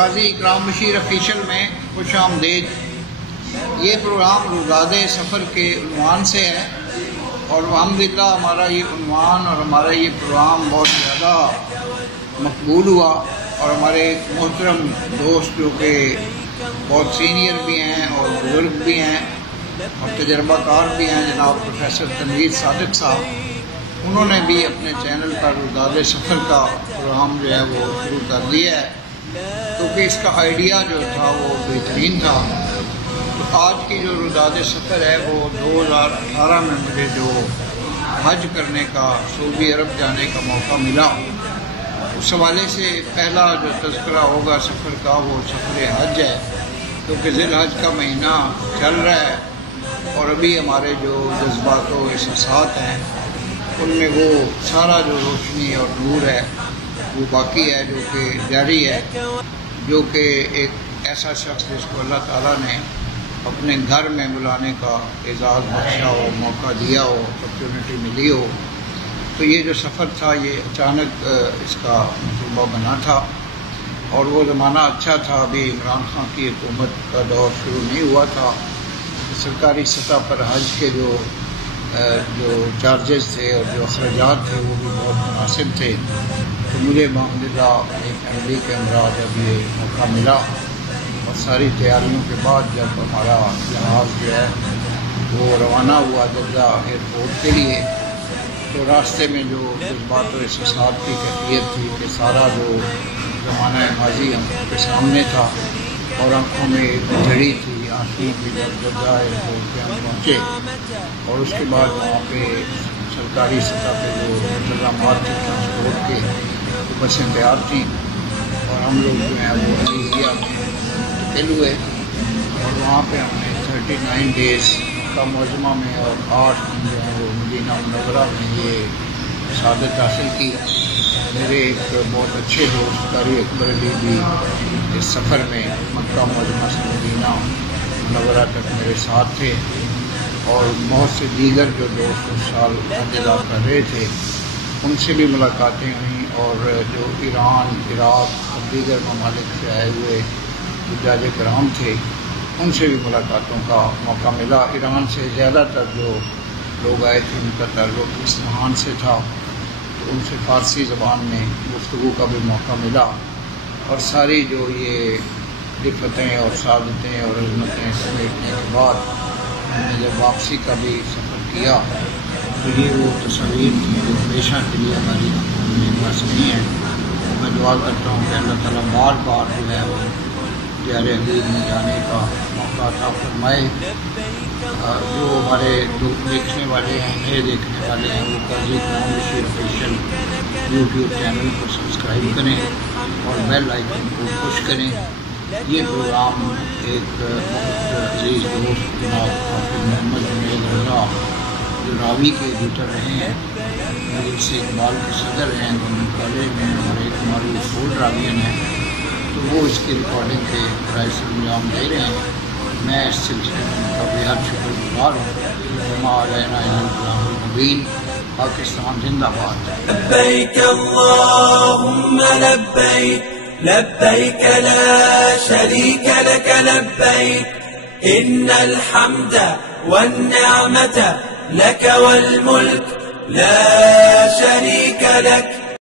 قاضی اکرام Bashir official میں خوش آمدید۔ یہ پروگرام روزاد سفر کے عنوان سے ہے اور الحمدللہ ہمارا یہ عنوان اور ہمارا یہ پروگرام بہت زیادہ مقبول ہوا، اور ہمارے محترم دوست جو کہ بہت سینئر بھی ہیں اور بزرگ بھی ہیں اور تجربہ کار بھی ہیں، جناب پروفیسر تنویر صادق صاحب، انہوں نے بھی اپنے چینل پر روزاد سفر کا پروگرام جو ہے وہ شروع کر دیا ہے، کیونکہ اس کا آئیڈیا جو تھا وہ بہترین تھا۔ تو آج کی جو روزاد سفر ہے وہ 2018 میں مجھے جو حج کرنے کا، سعودی عرب جانے کا موقع ملا، اس حوالے سے پہلا جو تذکرہ ہوگا سفر کا وہ سفر حج ہے، کیونکہ ذی الحج کا مہینہ چل رہا ہے اور ابھی ہمارے جو جذبات و احساسات ہیں ان میں وہ سارا جو روشنی اور نور ہے وہ باقی ہے، جو کہ جاری ہے، جو کہ ایک ایسا شخص جس کو اللہ تعالیٰ نے اپنے گھر میں بلانے کا اعزاز بخشا ہو، موقع دیا ہو، اپرچونٹی ملی ہو۔ تو یہ جو سفر تھا یہ اچانک اس کا منصوبہ بنا تھا، اور وہ زمانہ اچھا تھا، ابھی عمران خان کی حکومت کا دور شروع نہیں ہوا تھا، سرکاری سطح پر حج کے جو چارجز تھے اور جو اخراجات تھے وہ بھی بہت مناسب تھے۔ تو مجھے الحمدللہ اپنی فیملی کے ہمراہ جب یہ موقع ملا اور ساری تیاریوں کے بعد جب ہمارا جہاز جو ہے وہ روانہ ہوا جدہ ایئرپورٹ کے لیے، تو راستے میں جو جذبات و احساسات کی کیفیت تھی کہ سارا جو زمانہ ماضی ہم کے سامنے تھا اور آنکھوں میں ایک جھڑی تھی آنکھوں کی، جب جدہ ایئرپورٹ پہ ہم پہنچے اور اس کے بعد وہاں پہ سرکاری سطح پہ جو انتظامات تھے ٹرانسپورٹ کے، وہ بسیں تیار تھیں اور ہم لوگ جو ہیں وہ علیحدہ میں منتقل ہوئے، اور وہاں پہ ہم نے 39 ڈیز کا معظمہ میں اور 8 دن جو ہے وہ مدینہ منورہ میں یہ سعادت حاصل کی۔ میرے ایک بہت اچھے دوست قاری اکبر علی بھی اس سفر میں مکہ معظمہ سے مدینہ منورہ تک میرے ساتھ تھے، اور بہت سے دیگر جو دوست اس سال حج ادا کر رہے تھے ان سے بھی ملاقاتیں ہوئیں، اور جو ایران، عراق اور دیگر ممالک سے آئے ہوئے حجاج کرام تھے ان سے بھی ملاقاتوں کا موقع ملا۔ ایران سے زیادہ تر جو لوگ آئے تھے ان کا تعلق اصفہان سے تھا، تو ان سے فارسی زبان میں گفتگو کا بھی موقع ملا، اور ساری جو یہ رفتیں اور سعادتیں اور عظمتیں سمیٹنے کے بعد ہم نے جب واپسی کا بھی سفر کیا تو یہ وہ تصاویر تھی جو ہمیشہ کے لیے ہماری پاس نہیں ہے۔ میں دعا کرتا ہوں کہ اللہ تعالیٰ بار بار جو ہے وہ دیار حبیب میں جانے کا موقع عطا فرمائے۔ جو ہمارے دیکھنے والے ہیں، نئے دیکھنے والے ہیں، وہ قاضی اکرام بشیر آفیشل یوٹیوب چینل کو سبسکرائب کریں اور بیل آئیکن کو پش کریں۔ یہ پروگرام ایک بہت عزیز دوست جناب حافظ محمد جنید رضا جو راوی کے ایڈیٹر رہے ہیں، مجلس اقبال کے صدر ہیں گورنمنٹ کالج میں، اور ایک ہماری فوڈ راوین ہیں، تو وہ اس کی ریکارڈنگ کے فرائض سے انجام دے رہے ہیں۔ میں اس سلسلے میں ان کا بےحد شکر گزار ہوں۔ وما علینا الا البلاغ المبین۔ پاکستان زندہ باد۔ لبیک اللہم لبیک، لبیک لا شریک لک لبیک، ان الحمد والنعمة لک والملک لا شریک لک۔